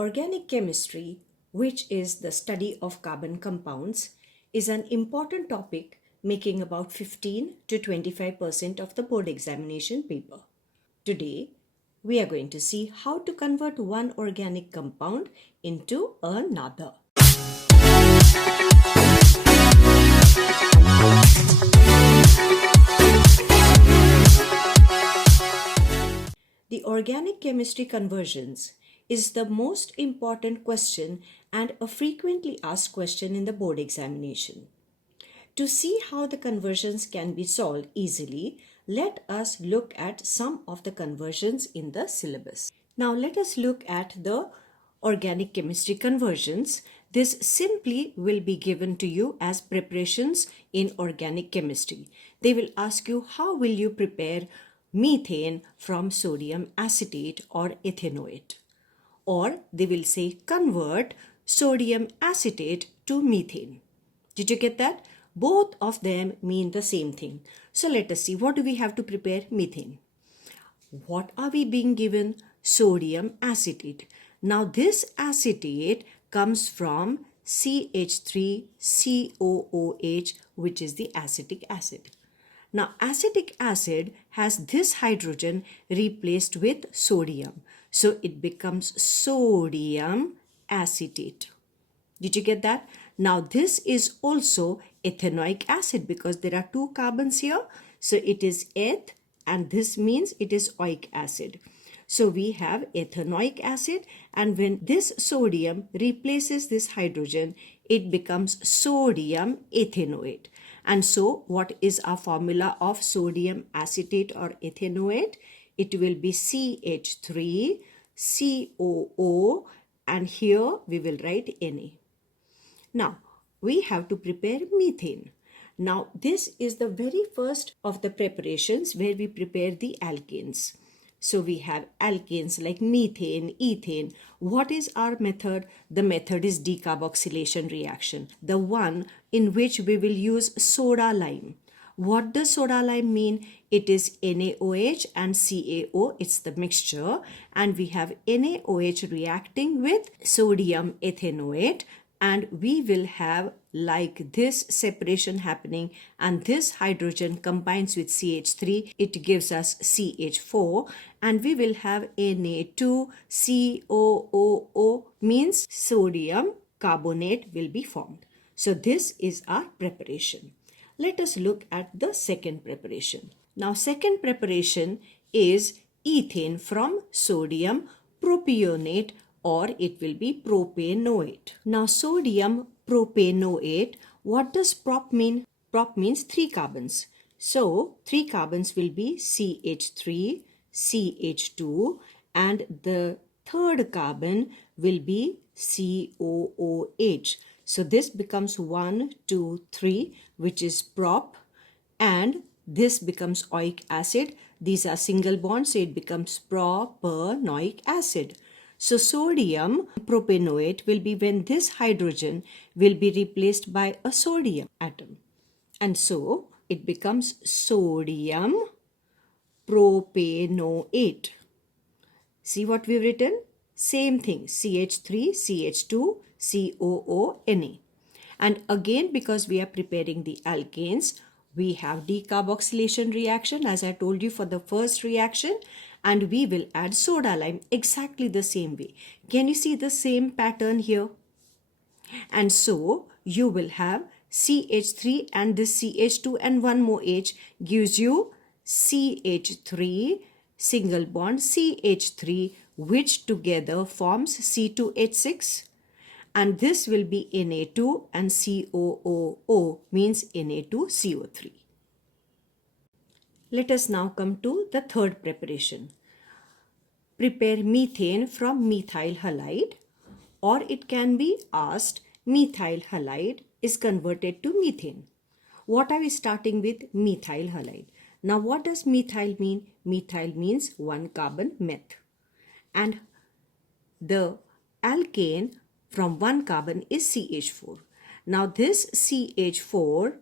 Organic chemistry, which is the study of carbon compounds, is an important topic making about 15 to 25% of the board examination paper. Today, we are going to see how to convert one organic compound into another. The organic chemistry conversions is the most important question and a frequently asked question in the board examination. To see how the conversions can be solved easily, let us look at some of the conversions in the syllabus. Now let us look at the organic chemistry conversions. This simply will be given to you as preparations in organic chemistry. They will ask you how will you prepare methane from sodium acetate or ethanoate. Or they will say convert sodium acetate to methane. Did you get that? Both of them mean the same thing. So let us see, what do we have to prepare? Methane. What are we being given? Sodium acetate. Now this acetate comes from CH3COOH, which is the acetic acid. Now acetic acid has this hydrogen replaced with sodium. So it becomes sodium acetate. Did you get that? Now this is also ethanoic acid because there are two carbons here. So it is eth and this means it is oic acid. So we have ethanoic acid, and when this sodium replaces this hydrogen, it becomes sodium ethanoate. And so what is our formula of sodium acetate or ethanoate? It will be CH3COO, and here we will write Na. Now we have to prepare methane. Now this is the very first of the preparations where we prepare the alkanes. So we have alkanes like methane, ethane. What is our method? The method is decarboxylation reaction, the one in which we will use soda lime. What does soda lime mean? It is NaOH and CaO, it's the mixture, and we have NaOH reacting with sodium ethanoate, and we will have like this separation happening, and this hydrogen combines with CH3, it gives us CH4, and we will have Na2COOO, means sodium carbonate will be formed. So this is our preparation. Let us look at the second preparation. Now second preparation is ethane from sodium propionate, or it will be propanoate. Now sodium propanoate, what does prop mean? Prop means 3 carbons. So 3 carbons will be CH3, CH2, and the third carbon will be COOH. So this becomes 1, 2, 3, which is prop, and this becomes oic acid. These are single bonds, so it becomes propanoic acid. So sodium propanoate will be when this hydrogen will be replaced by a sodium atom. And so it becomes sodium propanoate. See what we've written? Same thing, CH3, CH2, COO, Na. And again, because we are preparing the alkanes, we have decarboxylation reaction, as I told you for the first reaction, and we will add soda lime exactly the same way. Can you see the same pattern here? And so you will have CH3 and this CH2 and one more H gives you CH3 single bond CH3, which together forms C2H6, and this will be Na2 and COOO, means Na2CO3. Let us now come to the third preparation. Prepare methane from methyl halide, or it can be asked methyl halide is converted to methane. What are we starting with? Methyl halide. Now what does methyl mean? Methyl means 1 carbon meth, and the alkane from 1 carbon is CH4. Now this CH4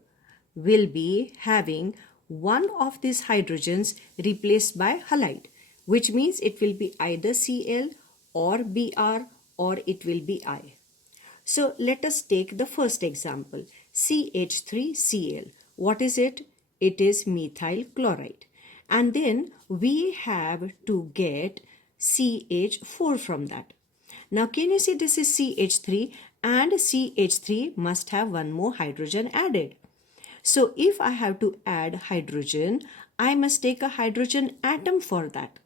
will be having one of these hydrogens replaced by halide, which means it will be either Cl or Br or it will be I. So let us take the first example, CH3Cl. What is it? It is methyl chloride. And then we have to get CH4 from that. Now can you see this is CH3 and CH3 must have one more hydrogen added. So if I have to add hydrogen, I must take a hydrogen atom for that.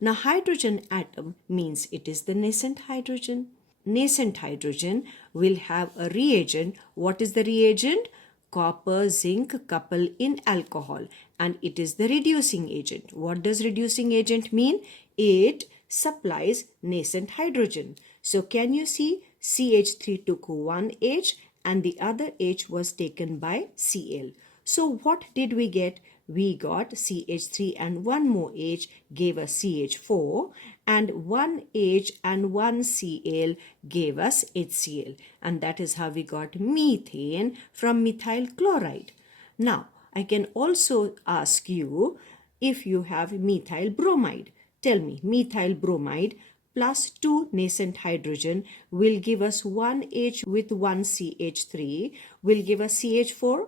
Now hydrogen atom means it is the nascent hydrogen. Nascent hydrogen will have a reagent. What is the reagent? Copper zinc couple in alcohol, and it is the reducing agent. What does reducing agent mean? It supplies nascent hydrogen. So can you see CH3 took one H and the other H was taken by Cl. So what did we get? We got CH3 and one more H gave us CH4, and one H and one Cl gave us HCl, and that is how we got methane from methyl chloride. Now I can also ask you, if you have methyl bromide, tell me methyl bromide plus 2 nascent hydrogen will give us 1 H with 1 CH3 will give us CH4.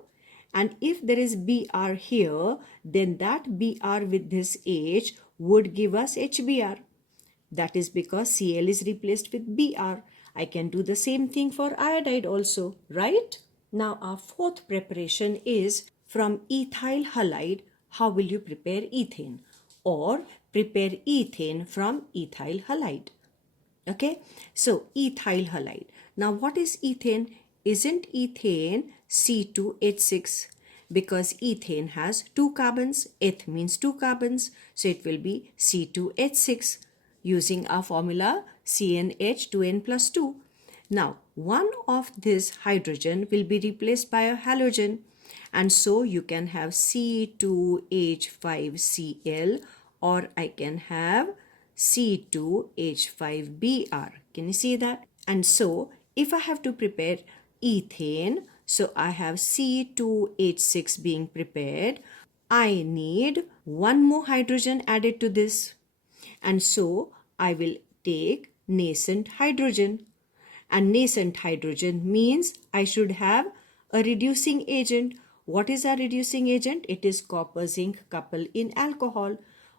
And if there is Br here, then that Br with this H would give us HBr. That is because Cl is replaced with Br. I can do the same thing for iodide also, right? Now our fourth preparation is from ethyl halide. How will you prepare ethane? Or prepare ethane from ethyl halide. Okay, so ethyl halide. Now what is ethane? Isn't ethane C2H6? Because ethane has 2 carbons. Eth means 2 carbons. So it will be C2H6 using our formula CnH2n plus 2. Now one of this hydrogen will be replaced by a halogen. And so you can have C2H5Cl, or I can have C2H5Br. Can you see that? And so if I have to prepare ethane, so I have C2H6 being prepared. I need one more hydrogen added to this. And so I will take nascent hydrogen. And nascent hydrogen means I should have a reducing agent. What is a reducing agent? It is copper zinc couple in alcohol.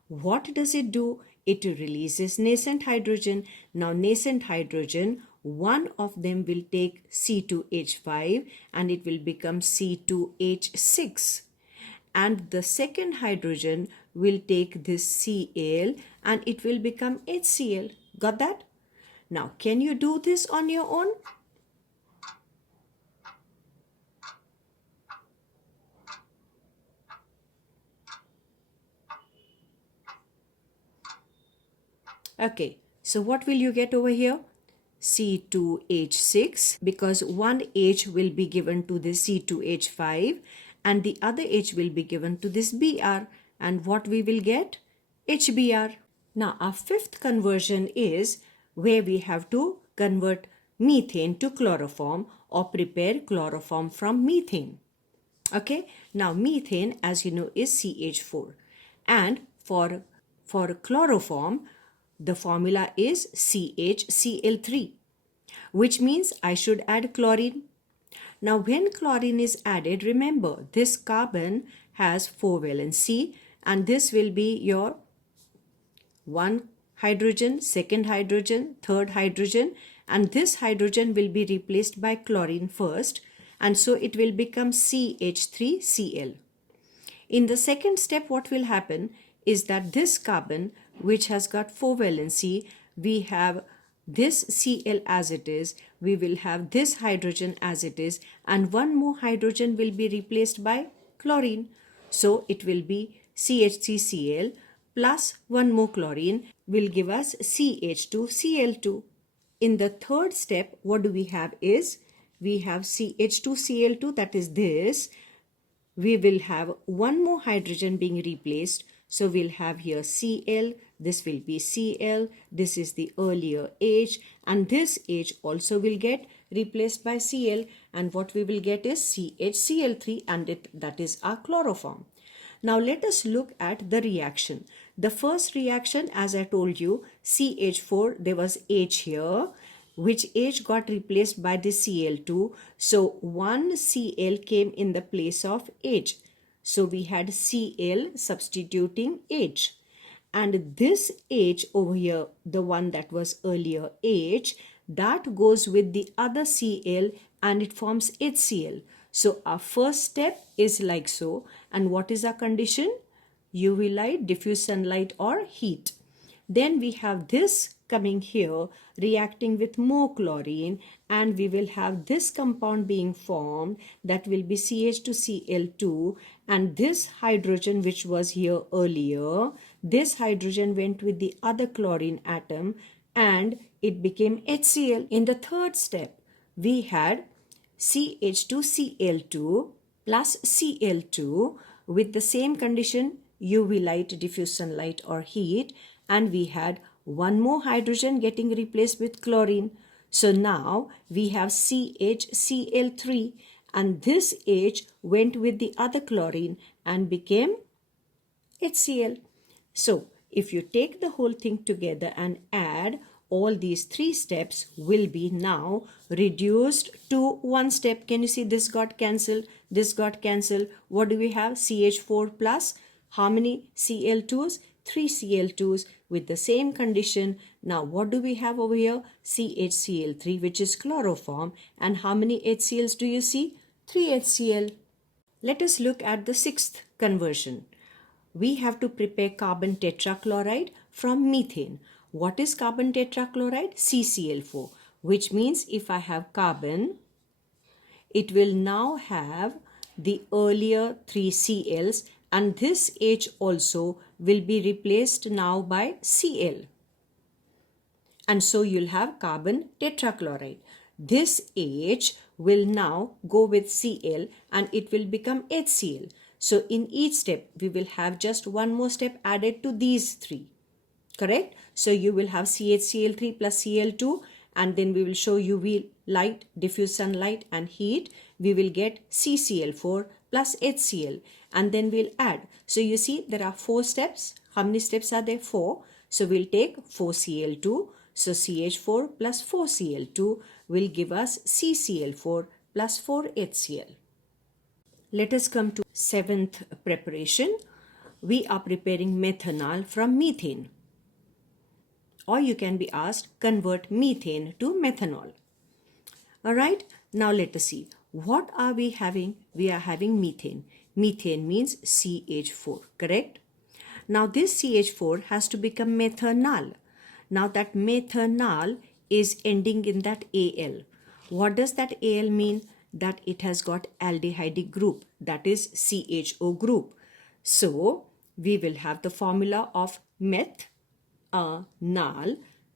What does it do? It releases nascent hydrogen. Now nascent hydrogen, one of them will take C2H5 and it will become C2H6. And the second hydrogen will take this Cl and it will become HCl. Got that? Now can you do this on your own? Okay, so what will you get over here? C2H6, because one H will be given to this C2H5 and the other H will be given to this Br, and what we will get? HBr. Now our fifth conversion is where we have to convert methane to chloroform or prepare chloroform from methane. Okay, now methane, as you know, is CH4, and for chloroform the formula is CHCl3, which means I should add chlorine. Now when chlorine is added, remember this carbon has 4 valency and this will be your one hydrogen, second hydrogen, third hydrogen, and this hydrogen will be replaced by chlorine first, and so it will become CH3Cl. In the second step, what will happen is that this carbon, which has got 4 valency, we have this Cl as it is, we will have this hydrogen as it is, and one more hydrogen will be replaced by chlorine. So it will be CH3Cl plus one more chlorine will give us CH2Cl2. In the third step, what do we have is, we have CH2Cl2, that is this. We will have one more hydrogen being replaced. So we'll have here Cl, this will be Cl, this is the earlier H, and this H also will get replaced by Cl, and what we will get is CHCl3, and that is our chloroform. Now let us look at the reaction. The first reaction, as I told you, CH4, there was H here, which H got replaced by the Cl2. So one Cl came in the place of H. So we had Cl substituting H. And this H over here, the one that was earlier H, that goes with the other Cl and it forms HCl. So our first step is like so. And what is our condition? UV light, diffuse sunlight or heat. Then we have this coming here reacting with more chlorine, and we will have this compound being formed that will be CH2Cl2, and this hydrogen which was here earlier, this hydrogen went with the other chlorine atom and it became HCl. In the third step, we had CH2Cl2 plus Cl2 with the same condition, UV light, diffuse sunlight or heat, and we had one more hydrogen getting replaced with chlorine. So now we have CHCl3, and this H went with the other chlorine and became HCl. So if you take the whole thing together and add, all these three steps will be now reduced to one step. Can you see this got cancelled? This got cancelled. What do we have? CH4 plus how many Cl2s? 3 Cl2s with the same condition. Now what do we have over here? CHCl3, which is chloroform. And how many HCls do you see? 3 HCl. Let us look at the sixth conversion. We have to prepare carbon tetrachloride from methane. What is carbon tetrachloride? CCl4, which means if I have carbon, it will now have the earlier 3 Cls, and this H also will be replaced now by Cl. And so you'll have carbon tetrachloride. This H will now go with Cl and it will become HCl. So in each step, we will have just one more step added to these three. Correct? So you will have CHCl3 plus Cl2, and then we will show UV light, diffuse sunlight and heat. We will get CCl4 plus HCl, and then we'll add. So you see there are 4 steps. How many steps are there? 4. So we'll take 4Cl2. So CH4 plus 4Cl2 will give us CCl4 plus 4HCl. Let us come to 7th preparation. We are preparing methanol from methane. Or you can be asked, convert methane to methanol. Alright, now let us see. What are we having? We are having methane. Methane means CH4, correct? Now this CH4 has to become methanol. Now that methanol is ending in that Al. What does that Al mean? That it has got aldehyde group, that is CHO group. So we will have the formula of methanol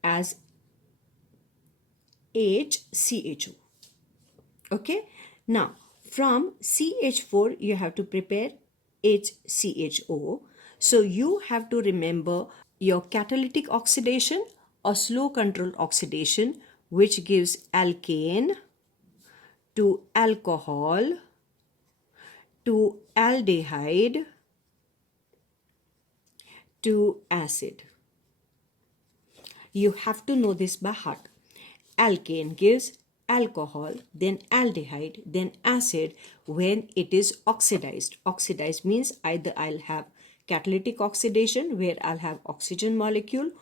as HCHO. Okay. Now from CH4 you have to prepare HCHO. So you have to remember your catalytic oxidation or slow controlled oxidation, which gives alkane to alcohol to aldehyde to acid. You have to know this by heart. Alkane gives alcohol, then aldehyde, then acid when it is oxidized. Oxidized means either I'll have catalytic oxidation where I'll have oxygen molecule,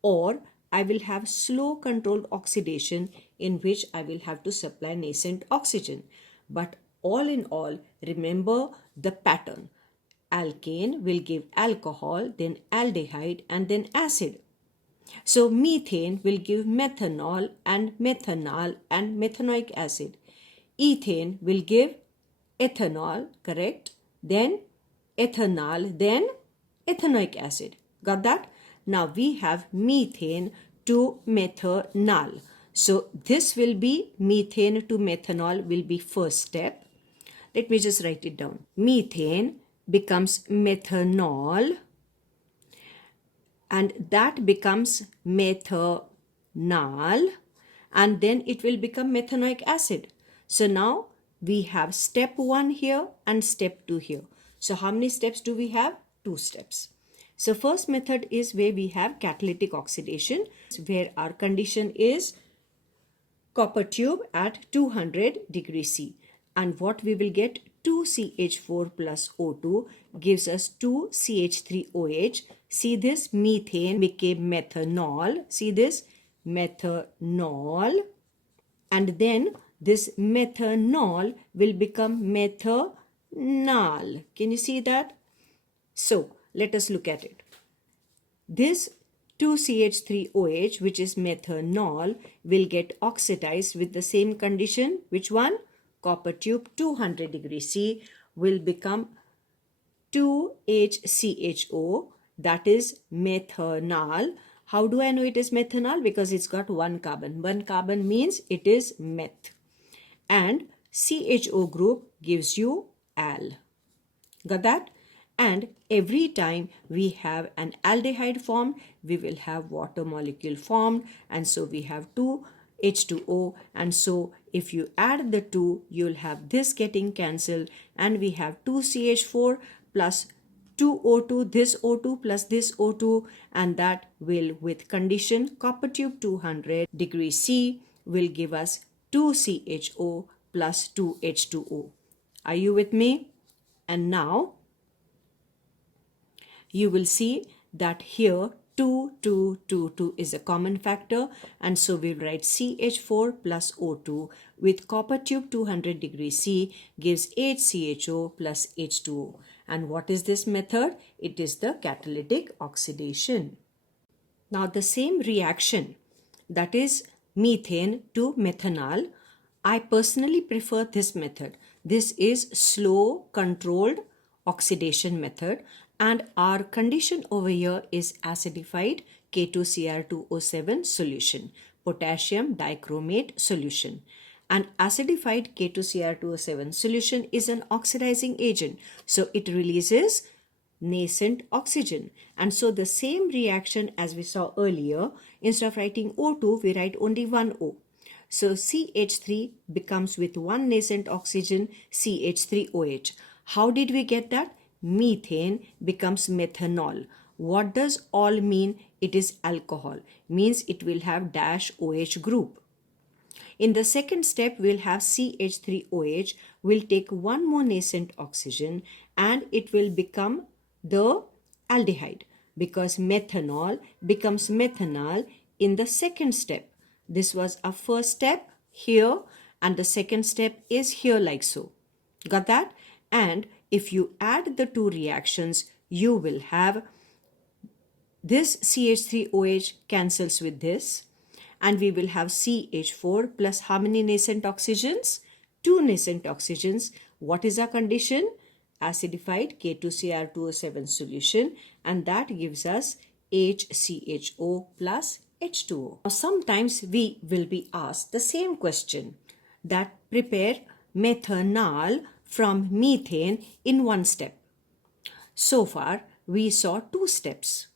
or I will have slow controlled oxidation in which I will have to supply nascent oxygen. But all in all, remember the pattern. Alkane will give alcohol, then aldehyde, and then acid. So methane will give methanol and methanol and methanoic acid. Ethane will give ethanol, correct? Then ethanol, then ethanoic acid. Got that? Now we have methane to methanol. So this will be methane to methanol will be first step. Let me just write it down. Methane becomes methanol, and that becomes methanol, and then it will become methanoic acid. So now we have step 1 here and step 2 here. So how many steps do we have? 2 steps. So first method is where we have catalytic oxidation, where our condition is copper tube at 200 degrees C. And what we will get, 2CH4 plus O2 gives us 2CH3OH. See this, methane became methanol. See this, methanol. And then this methanol will become methanol. Can you see that? So let us look at it. This 2CH3OH, which is methanol, will get oxidized with the same condition. Which one? Copper tube 200 degrees C will become 2HCHO, that is methanol. How do I know it is methanol? Because it's got one carbon. One carbon means it is meth. And CHO group gives you al. Got that? And every time we have an aldehyde formed, we will have water molecule formed. And so we have 2H2O. And so if you add the two, you'll have this getting cancelled. And we have 2CH4 plus 2O2, this O2 plus this O2. And that will, with condition copper tube 200 degrees C, will give us 2CHO plus 2H2O. Are you with me? And now you will see that here 2, 2, 2, 2 is a common factor, and so we'll write CH4 plus O2 with copper tube 200 degrees C gives HCHO plus H2O. And what is this method? It is the catalytic oxidation. Now the same reaction, that is methane to methanol, I personally prefer this method. This is slow controlled oxidation method, and our condition over here is acidified K2Cr2O7 solution, potassium dichromate solution. And acidified K2Cr2O7 solution is an oxidizing agent, so it releases nascent oxygen. And so the same reaction as we saw earlier, instead of writing O2, we write only one O. So CH3 becomes with one nascent oxygen, CH3OH. How did we get that? Methane becomes methanol. What does all mean? It is alcohol. Means it will have dash OH group. In the second step, we'll have CH3OH. We'll take one more nascent oxygen and it will become the aldehyde, because methanol becomes methanol in the second step. This was a first step here, and the second step is here like so. Got that? And if you add the two reactions, you will have this CH3OH cancels with this, and we will have CH4 plus how many nascent oxygens? Two nascent oxygens. What is our condition? Acidified K2Cr2O7 solution, and that gives us HCHO plus H2O. Now, sometimes we will be asked the same question, that prepare methanol from methane in one step. So far, we saw two steps.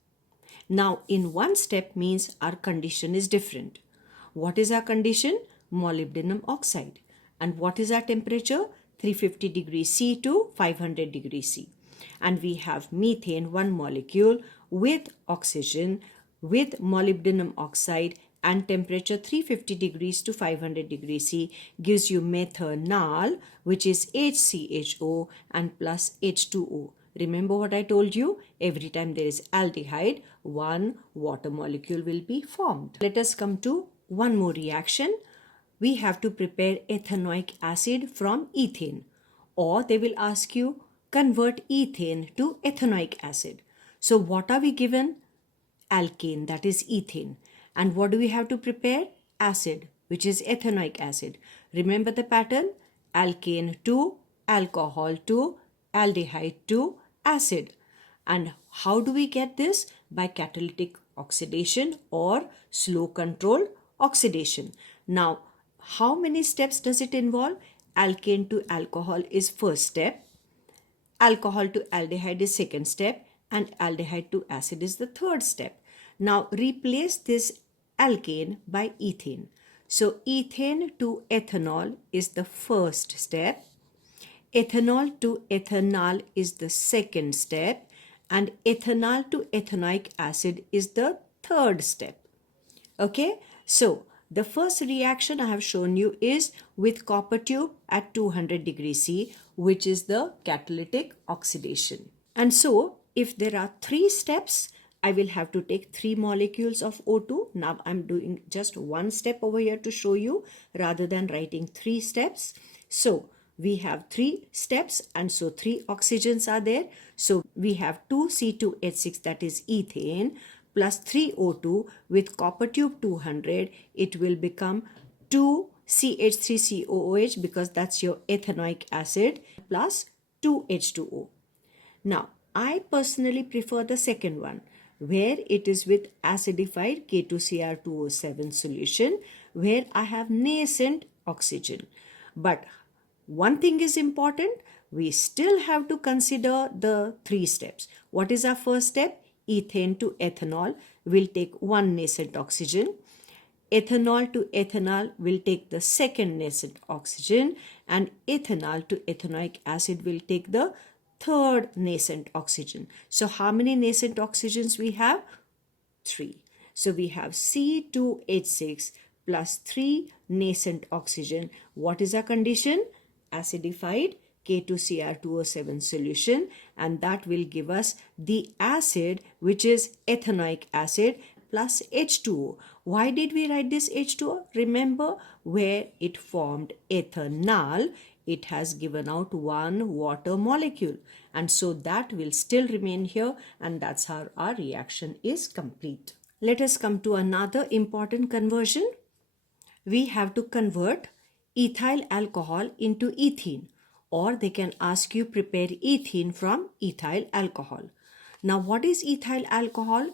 Now, in one step means our condition is different. What is our condition? Molybdenum oxide. And what is our temperature? 350 degrees C to 500 degrees C. And we have methane, one molecule with oxygen with molybdenum oxide, and temperature 350 degrees to 500 degrees C gives you methanol, which is HCHO and plus H2O. Remember what I told you? Every time there is aldehyde, one water molecule will be formed. Let us come to one more reaction. We have to prepare ethanoic acid from ethane, or they will ask you convert ethane to ethanoic acid. So what are we given? Alkane, that is ethane. And what do we have to prepare? Acid, which is ethanoic acid. Remember the pattern? Alkane to alcohol to aldehyde to acid. And how do we get this? By catalytic oxidation or slow controlled oxidation. Now, how many steps does it involve? Alkane to alcohol is first step, alcohol to aldehyde is second step, and aldehyde to acid is the third step. Now replace this alkane by ethane. So ethane to ethanol is the first step, ethanol to ethanol is the second step, and ethanol to ethanoic acid is the third step. Okay, so The first reaction I have shown you is with copper tube at 200 degrees C, which is the catalytic oxidation. And so, if there are 3 steps, I will have to take 3 molecules of O2. Now I'm doing just one step over here to show you rather than writing 3 steps. So we have 3 steps and so 3 oxygens are there. So we have 2C2H6, that is ethane, plus 3O2 with copper tube 200. It will become 2CH3COOH because that's your ethanoic acid, plus 2H2O. Now, I personally prefer the second one, where it is with acidified K2Cr2O7 solution, where I have nascent oxygen. But one thing is important, we still have to consider the 3 steps. What is our first step? Ethane to ethanol will take 1 nascent oxygen. Ethanol to ethanol will take the second nascent oxygen, and ethanol to ethanoic acid will take the third nascent oxygen. So how many nascent oxygens we have? 3. So we have C2H6 plus 3 nascent oxygen. What is our condition? Acidified K2Cr2O7 solution, and that will give us the acid, which is ethanoic acid, plus H2O. Why did we write this H2O? Remember, where it formed ethanol, it has given out 1 water molecule, and so that will still remain here, and that's how our reaction is complete. Let us come to another important conversion. We have to convert ethyl alcohol into ethene, or they can ask you prepare ethene from ethyl alcohol. Now what is ethyl alcohol?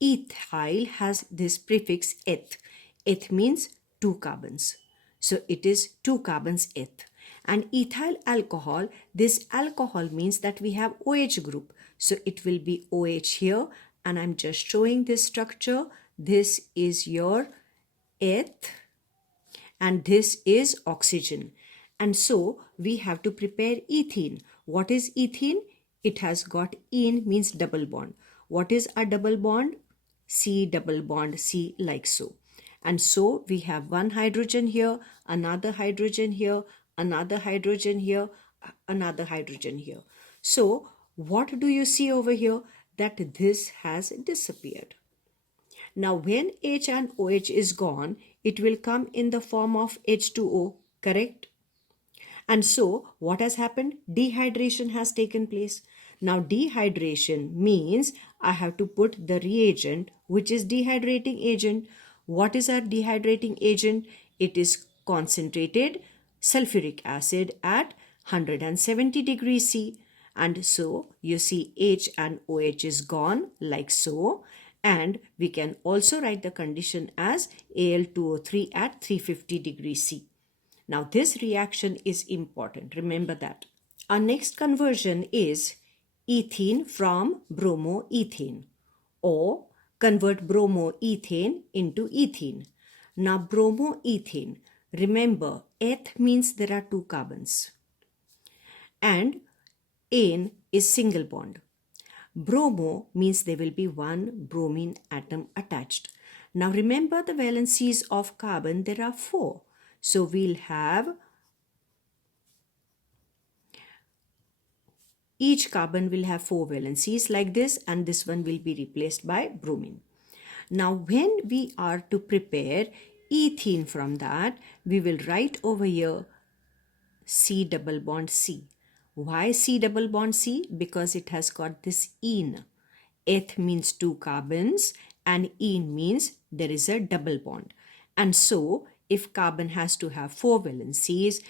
Ethyl has this prefix eth. Eth means 2 carbons. So it is 2 carbons eth. And ethyl alcohol, this alcohol means that we have OH group. So it will be OH here, and I'm just showing this structure. This is your eth and this is oxygen. And so we have to prepare ethene. What is ethene? It has got ene means double bond. What is a double bond? C double bond C, like so. And so we have 1 hydrogen here, another hydrogen here, another hydrogen here, another hydrogen here. So what do you see over here? That this has disappeared. Now when H and OH is gone, it will come in the form of H2O, correct? And so what has happened? Dehydration has taken place. Now dehydration means I have to put the reagent, which is dehydrating agent. What is our dehydrating agent? It is concentrated sulfuric acid at 170 degrees C. And so you see H and OH is gone, like so. And we can also write the condition as Al2O3 at 350 degrees C. Now this reaction is important, remember that. Our next conversion is ethene from bromoethane, or convert bromoethane into ethene. Now bromoethane, remember eth means there are 2 carbons and ane is single bond. Bromo means there will be 1 bromine atom attached. Now remember the valencies of carbon, there are 4. So we'll have each carbon will have 4 valencies like this, and this one will be replaced by bromine. Now when we are to prepare ethene from that, we will write over here C double bond C. Why C double bond C? Because it has got this ene. Eth means 2 carbons and ene means there is a double bond. And so if carbon has to have 4 valencies,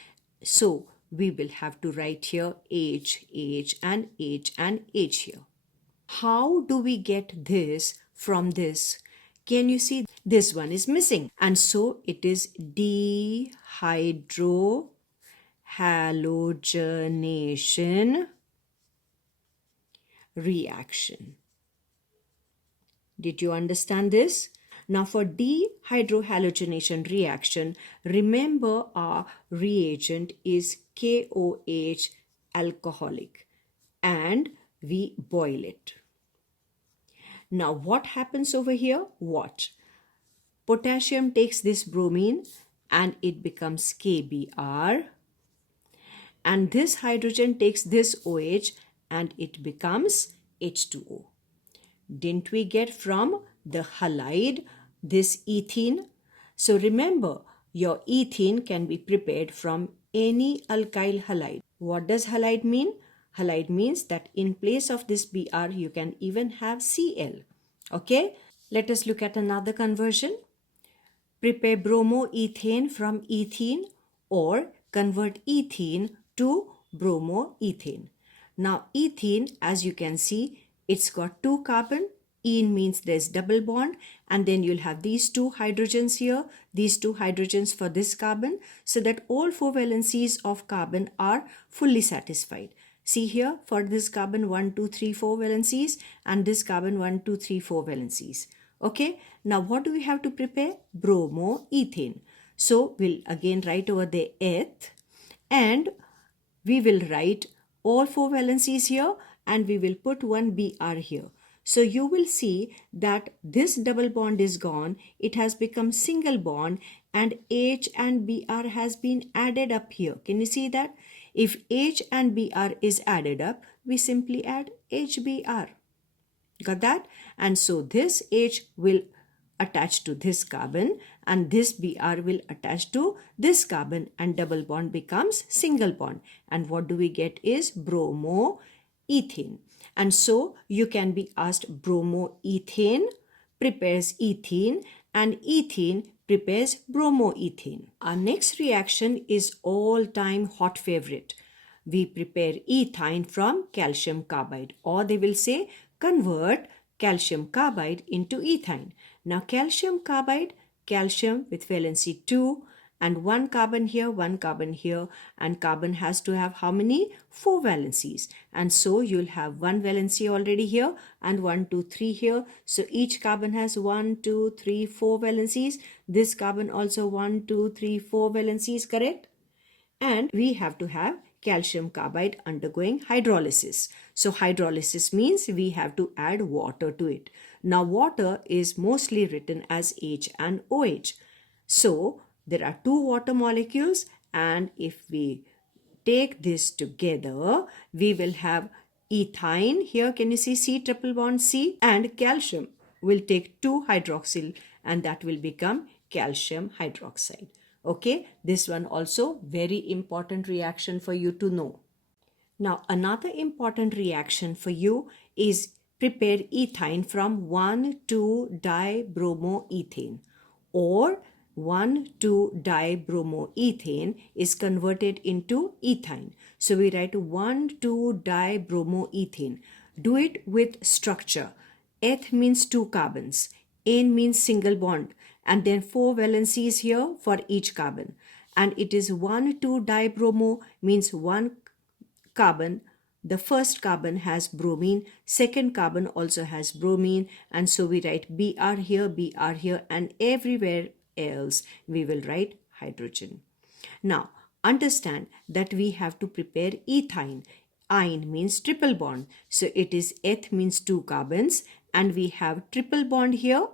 so we will have to write here H, H and H and H here. How do we get this from this? Can you see this one is missing? And so it is dehydrohalogenation reaction. Did you understand this? Now for dehydrohalogenation reaction, remember our reagent is KOH alcoholic and we boil it. Now what happens over here? Watch. Potassium takes this bromine and it becomes KBr. And this hydrogen takes this OH and it becomes H2O. Didn't we get from the halide this ethene? So remember, your ethene can be prepared from any alkyl halide. What does halide mean? Halide means that in place of this Br, you can even have Cl. Okay, let us look at another conversion. Prepare bromoethane from ethene or convert ethene to bromoethane. Now ethene, as you can see, it's got two carbon. Ene means there's double bond, and then you'll have these two hydrogens here, these two hydrogens for this carbon, so that all four valencies of carbon are fully satisfied. See here, for this carbon 1, 2, 3, 4 valencies, and this carbon 1, 2, 3, 4 valencies. Okay, now what do we have to prepare? Bromoethane. So we'll again write over the eth, and we will write all four valencies here, and we will put one Br here. So you will see that this double bond is gone. It has become single bond, and H and Br has been added up here. Can you see that? If H and Br is added up, we simply add HBr. Got that? And so this H will attach to this carbon and this Br will attach to this carbon, and double bond becomes single bond. And what do we get is bromoethane. And so you can be asked, bromoethane prepares ethene and ethene prepares bromoethane. Our next reaction is all-time hot favorite. We prepare ethyne from calcium carbide, or they will say convert calcium carbide into ethyne. Now calcium carbide, calcium with valency 2 and one carbon here, and carbon has to have how many? 4 valencies. And so you'll have one valency already here and 1, 2, 3 here. So each carbon has 1, 2, 3, 4 valencies. This carbon also 1, 2, 3, 4 valencies, correct? And we have to have calcium carbide undergoing hydrolysis. So hydrolysis means we have to add water to it. Now water is mostly written as H and OH. So there are two water molecules, and if we take this together, we will have ethyne. Here can you see C triple bond C, and calcium will take 2 hydroxyl, and that will become calcium hydroxide. Okay, this one also very important reaction for you to know. Now another important reaction for you is prepare ethyne from 1,2-dibromoethane, or 1,2-dibromoethane is converted into ethyne. So we write 1,2-dibromoethane. Do it with structure. Eth means 2 carbons, ane means single bond, and then 4 valencies here for each carbon. And it is 1,2-dibromo means 1 carbon. The first carbon has bromine, second carbon also has bromine, and so we write Br here, and everywhere else we will write hydrogen. Now understand that we have to prepare ethyne. Ine means triple bond, so it is eth means 2 carbons, and we have triple bond here.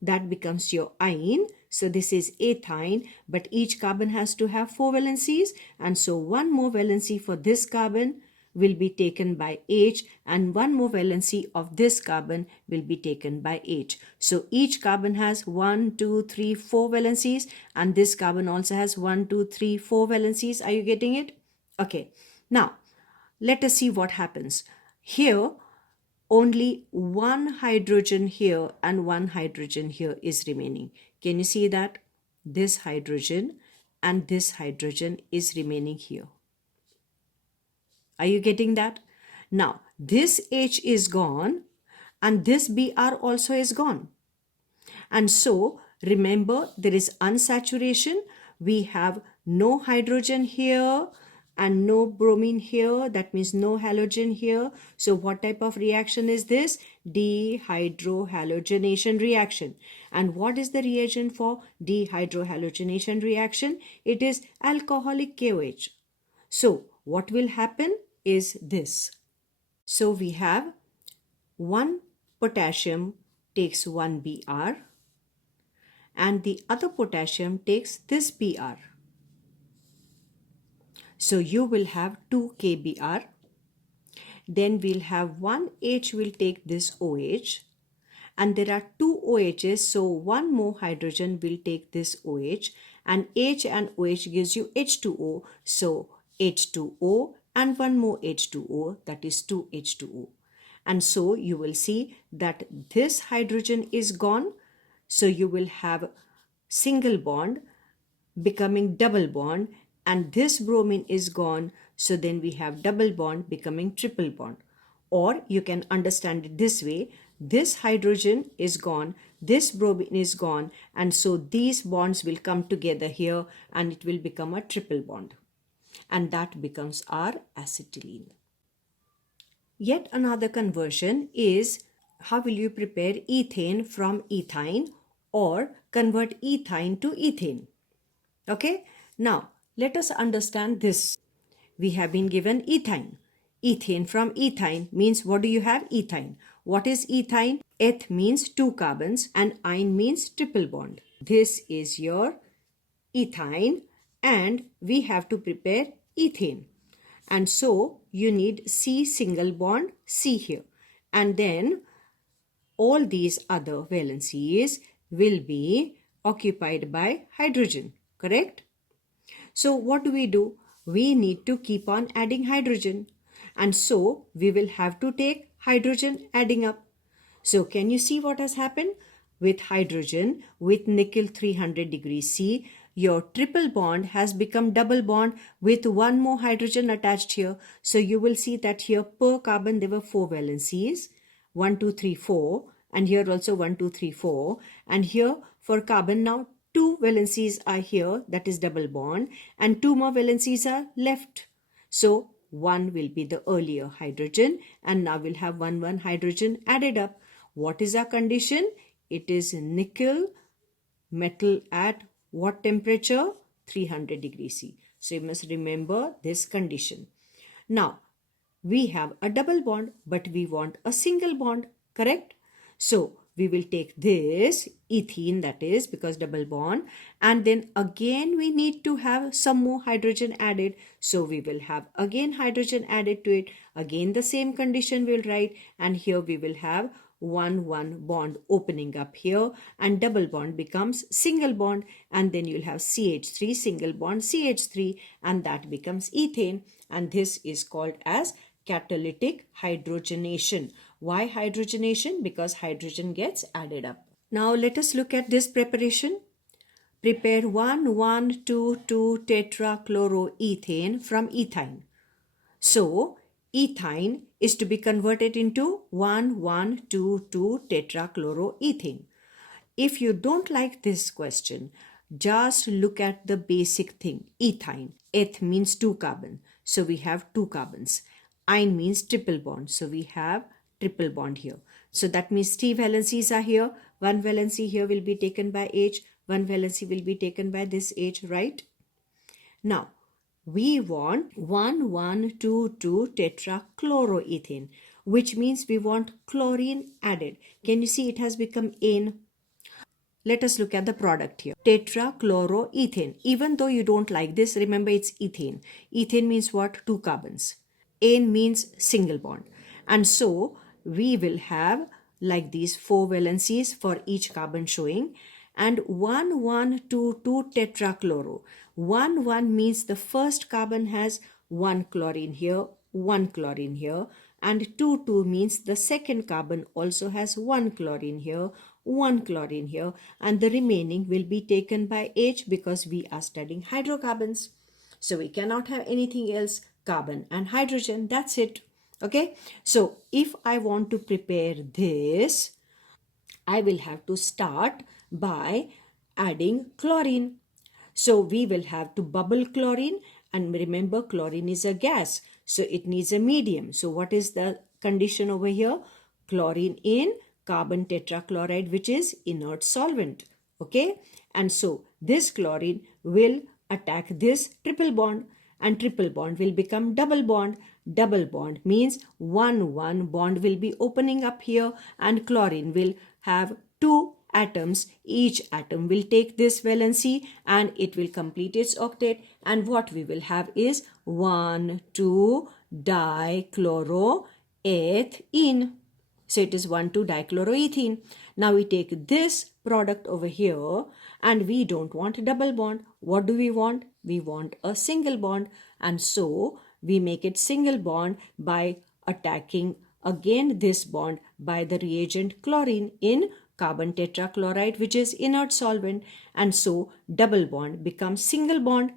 That becomes your ine. So this is ethyne, but each carbon has to have 4 valencies, and so one more valency for this carbon will be taken by H, and one more valency of this carbon will be taken by H. So each carbon has 1, 2, 3, 4 valencies, and this carbon also has 1, 2, 3, 4 valencies. Are you getting it? Okay. Now, let us see what happens. Here, only one hydrogen here and one hydrogen here is remaining. Can you see that? This hydrogen and this hydrogen is remaining here. Are you getting that? Now, this H is gone and this Br also is gone. And so, remember, there is unsaturation. We have no hydrogen here and no bromine here. That means no halogen here. So what type of reaction is this? Dehydrohalogenation reaction. And what is the reagent for dehydrohalogenation reaction? It is alcoholic KOH. So what will happen is this. So we have 1 potassium takes 1 Br, and the other potassium takes this Br. So you will have 2 KBr. Then we'll have one H will take this OH, and there are two OHs, so one more hydrogen will take this OH, and H and OH gives you H2O, so H2O and one more H2O, that is 2H2O. And so you will see that this hydrogen is gone, so you will have single bond becoming double bond, and this bromine is gone, so then we have double bond becoming triple bond. Or you can understand it this way: this hydrogen is gone, this bromine is gone, and so these bonds will come together here and it will become a triple bond, and that becomes our acetylene. Yet another conversion is, how will you prepare ethane from ethyne or convert ethyne to ethane? Okay, now let us understand this. We have been given ethyne. Ethane from ethyne means, what do you have? Ethyne. What is ethyne? Eth means two carbons and yne means triple bond. This is your ethyne, and we have to prepare ethane. And so you need C single bond C here. And then all these other valencies will be occupied by hydrogen, correct? So what do? We need to keep on adding hydrogen. And so we will have to take hydrogen adding up. So can you see what has happened? With hydrogen, with nickel 300 degrees C, your triple bond has become double bond with one more hydrogen attached here. So you will see that here per carbon there were 4 valencies. 1, 2, 3, 4. And here also 1, 2, 3, 4. And here for carbon now 2 valencies are here, that is double bond, and 2 more valencies are left. So 1 will be the earlier hydrogen, and now we'll have 1 hydrogen added up. What is our condition? It is nickel metal at what temperature? 300 degrees C. So you must remember this condition. Now we have a double bond, but we want a single bond, correct? So we will take this ethene, that is because double bond, and then again we need to have some more hydrogen added. So we will have again hydrogen added to it. Again the same condition we'll write, and here we will have 1 bond opening up here, and double bond becomes single bond, and then you'll have CH3 single bond CH3, and that becomes ethane, and this is called as catalytic hydrogenation. Why hydrogenation? Because hydrogen gets added up. Now let us look at this preparation. Prepare 1,1,2,2 tetrachloroethane from ethyne. So ethyne is to be converted into 1,1,2,2 tetrachloroethane. If you don't like this question, just look at the basic thing. Ethyne. Eth means 2 carbon. So we have 2 carbons. Yne means triple bond. So we have triple bond here. So that means 3 valencies are here. 1 valency here will be taken by H. 1 valency will be taken by this H, right? Now, we want 1,1,2,2 tetrachloroethane, which means we want chlorine added. Can you see it has become ane? Let us look at the product here. Tetrachloroethane. Even though you don't like this, remember it's ethane. Ethane means what? 2 carbons. Ane means single bond. And so we will have like these 4 valencies for each carbon showing, and 1,1,2,2 tetrachloro. 1 means the first carbon has 1 chlorine here, 1 chlorine here, and 2 means the second carbon also has 1 chlorine here, 1 chlorine here, and the remaining will be taken by H because we are studying hydrocarbons. So we cannot have anything else. Carbon and hydrogen, that's it. Okay, so if I want to prepare this, I will have to start by adding chlorine. So we will have to bubble chlorine, and remember chlorine is a gas, so it needs a medium. So what is the condition over here? Chlorine in carbon tetrachloride, which is inert solvent. Okay, and so this chlorine will attack this triple bond, and triple bond will become double bond. Double bond means 1 bond will be opening up here, and chlorine will have 2 atoms, each atom will take this valency and it will complete its octet, and what we will have is 1,2-dichloroethene. So it is 1,2-dichloroethene. Now we take this product over here and we don't want a double bond. What do we want? We want a single bond, and so we make it single bond by attacking again this bond by the reagent chlorine in carbon tetrachloride, which is inert solvent, and so double bond becomes single bond,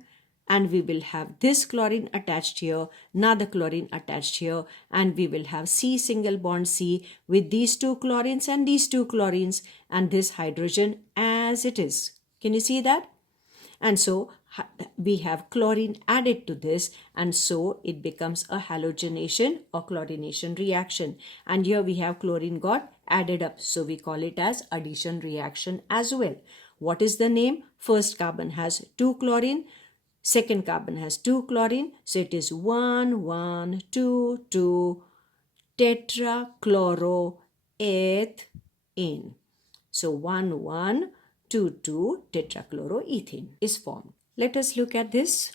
and we will have this chlorine attached here, another chlorine attached here, and we will have C single bond C with these two chlorines and these two chlorines, and this hydrogen as it is. Can you see that? And so we have chlorine added to this, and so it becomes a halogenation or chlorination reaction. And here we have chlorine got added up, so we call it as addition reaction as well. What is the name? First carbon has 2 chlorine, second carbon has 2 chlorine, so it is 1,1,2,2 tetrachloroethane. So 1,1,2,2 tetrachloroethane is formed. Let us look at this.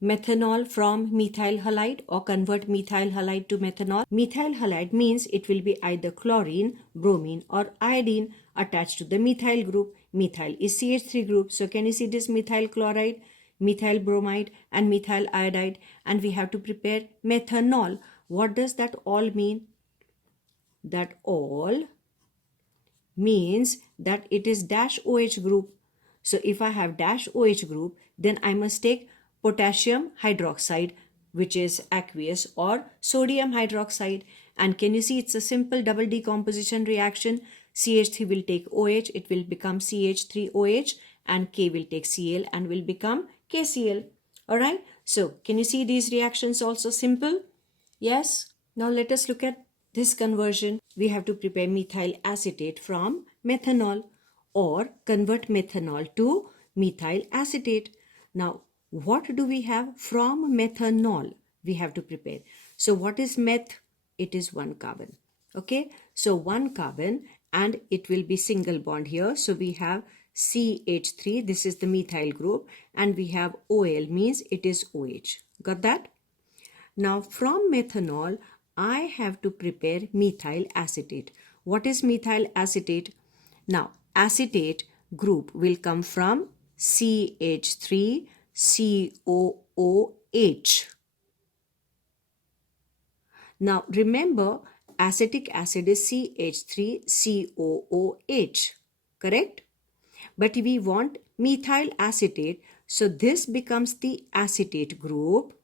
Methanol from methyl halide, or convert methyl halide to methanol. Methyl halide means it will be either chlorine, bromine or iodine attached to the methyl group. Methyl is CH3 group. So can you see this methyl chloride, methyl bromide and methyl iodide, and we have to prepare methanol. What does that all mean? That all means that it is dash OH group. So if I have dash OH group, then I must take potassium hydroxide, which is aqueous, or sodium hydroxide. And can you see it's a simple double decomposition reaction? CH3 will take OH, it will become CH3OH, and K will take Cl and will become KCl. Alright, so can you see these reactions also simple? Yes. Now let us look at this conversion. We have to prepare methyl acetate from methanol, or convert methanol to methyl acetate. Now what do we have from methanol? We have to prepare. So what is meth? It is 1 carbon. Okay, so 1 carbon, and it will be single bond here. So we have CH3, this is the methyl group, and we have OL, means it is OH. Got that? Now from methanol, I have to prepare methyl acetate. What is methyl acetate? Now acetate group will come from CH3COOH. Now remember, acetic acid is CH3COOH, correct? But we want methyl acetate, so this becomes the acetate group,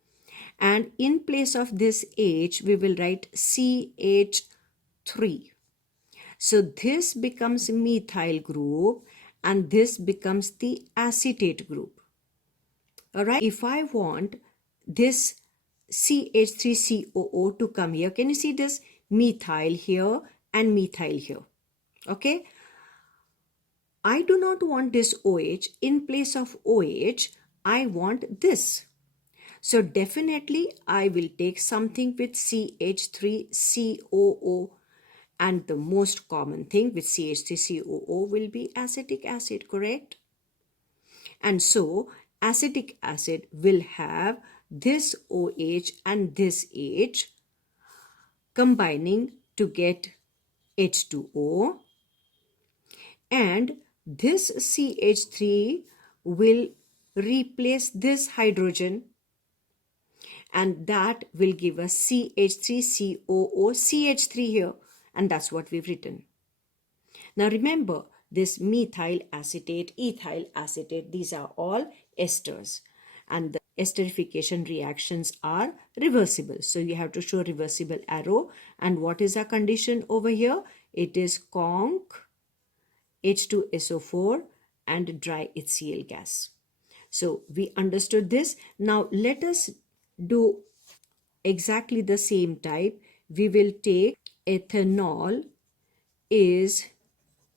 and in place of this H we will write CH3. So this becomes methyl group and this becomes the acetate group. Alright, if I want this CH3COO to come here, can you see this methyl here and methyl here? Okay, I do not want this OH. In place of OH, I want this. So definitely I will take something with CH3COO, and the most common thing with CH3COO will be acetic acid, correct? And so acetic acid will have this OH and this H combining to get H2O, and this CH3 will replace this hydrogen, and that will give us CH3COO CH3 here, and that's what we've written. Now remember, this methyl acetate, ethyl acetate, these are all esters, and the esterification reactions are reversible. So you have to show reversible arrow. And what is our condition over here? It is conc H2SO4 and dry HCl gas. So we understood this. Now let us do exactly the same type. We will take ethanol is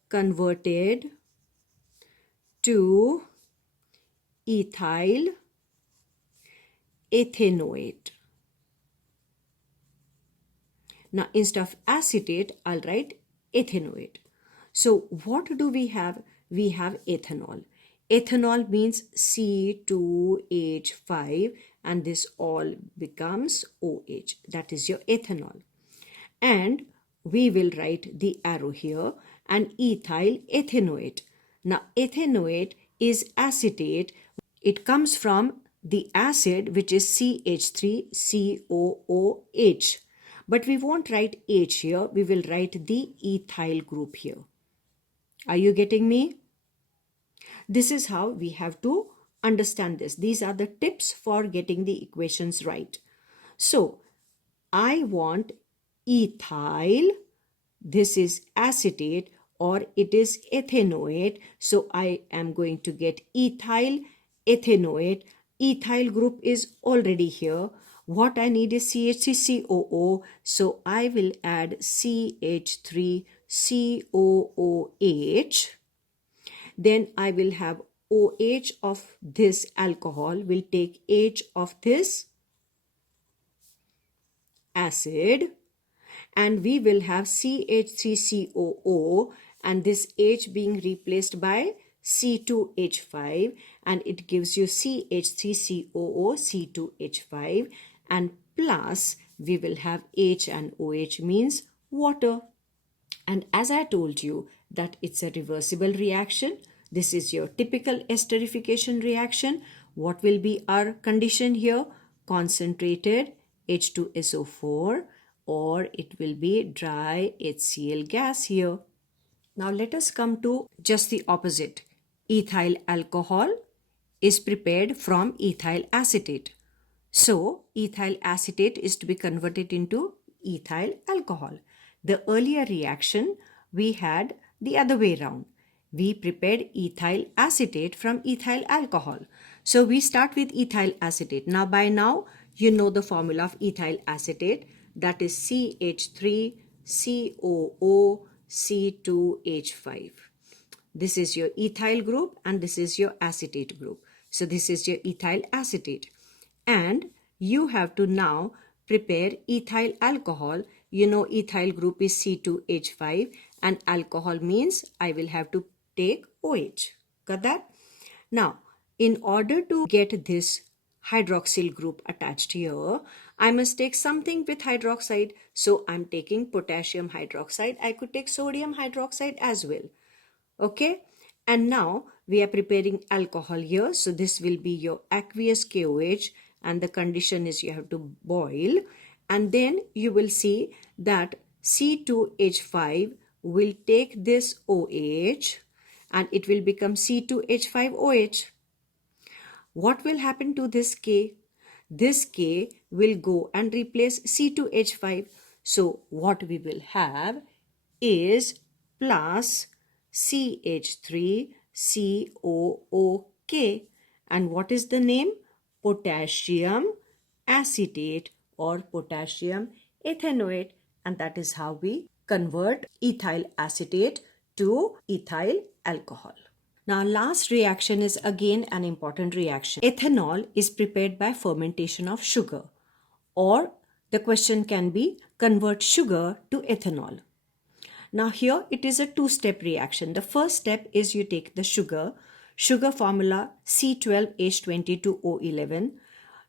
converted to ethyl ethanoate. Now instead of acetate, I'll write ethanoate. So what do we have? We have ethanol. Ethanol means C2H5 and this all becomes OH. That is your ethanol. And we will write the arrow here and ethyl ethanoate. Now ethanoate is acetate. It comes from the acid which is CH3COOH. But we won't write H here. We will write the ethyl group here. Are you getting me? This is how we have to understand this. These are the tips for getting the equations right. So I want ethyl. This is acetate or it is ethanoate. So I am going to get ethyl ethanoate. Ethyl group is already here. What I need is CH3COO. So I will add CH3COOH. Then I will have OH of this alcohol will take H of this acid, and we will have CH3COO and this H being replaced by C2H5 and it gives you CH3COO C2H5 and plus we will have H and OH means water. And as I told you that it's a reversible reaction. This is your typical esterification reaction. What will be our condition here? Concentrated H2SO4 or it will be dry HCl gas here. Now let us come to just the opposite. Ethyl alcohol is prepared from ethyl acetate. So ethyl acetate is to be converted into ethyl alcohol. The earlier reaction we had the other way round. We prepared ethyl acetate from ethyl alcohol. So we start with ethyl acetate. Now by now you know the formula of ethyl acetate, that is CH3COOC2H5. This is your ethyl group and this is your acetate group. So this is your ethyl acetate. And you have to now prepare ethyl alcohol. You know ethyl group is C2H5 and alcohol means I will have to take OH. Got that? Now, in order to get this hydroxyl group attached here, I must take something with hydroxide. So I'm taking potassium hydroxide. I could take sodium hydroxide as well. Okay, and now we are preparing alcohol here. So this will be your aqueous KOH and the condition is you have to boil and then you will see that C2H5 will take this OH and it will become C2H5OH. What will happen to this K? This K will go and replace C2H5. So what we will have is plus CH3COOK. And what is the name? Potassium acetate or potassium ethanoate. And that is how we convert ethyl acetate to ethyl alcohol. Now last reaction is again an important reaction. Ethanol is prepared by fermentation of sugar, or the question can be convert sugar to ethanol. Now here it is a two-step reaction. The first step is you take the sugar formula C12H22O11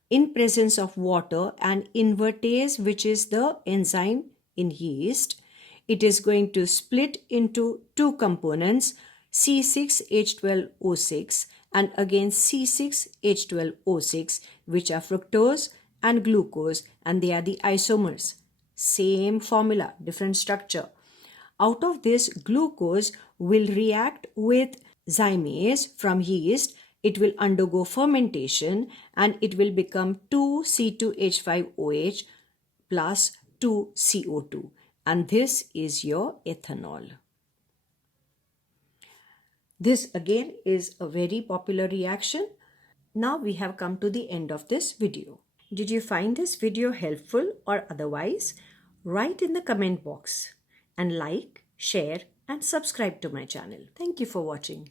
in presence of water and invertase, which is the enzyme in yeast. It is going to split into two components, C6H12O6 and again C6H12O6, which are fructose and glucose, and they are the isomers. Same formula, different structure. Out of this, glucose will react with zymase from yeast. It will undergo fermentation and it will become 2C2H5OH plus 2CO2. And this is your ethanol. This again is a very popular reaction. Now we have come to the end of this video. Did you find this video helpful or otherwise? Write in the comment box and like, share and subscribe to my channel. Thank you for watching.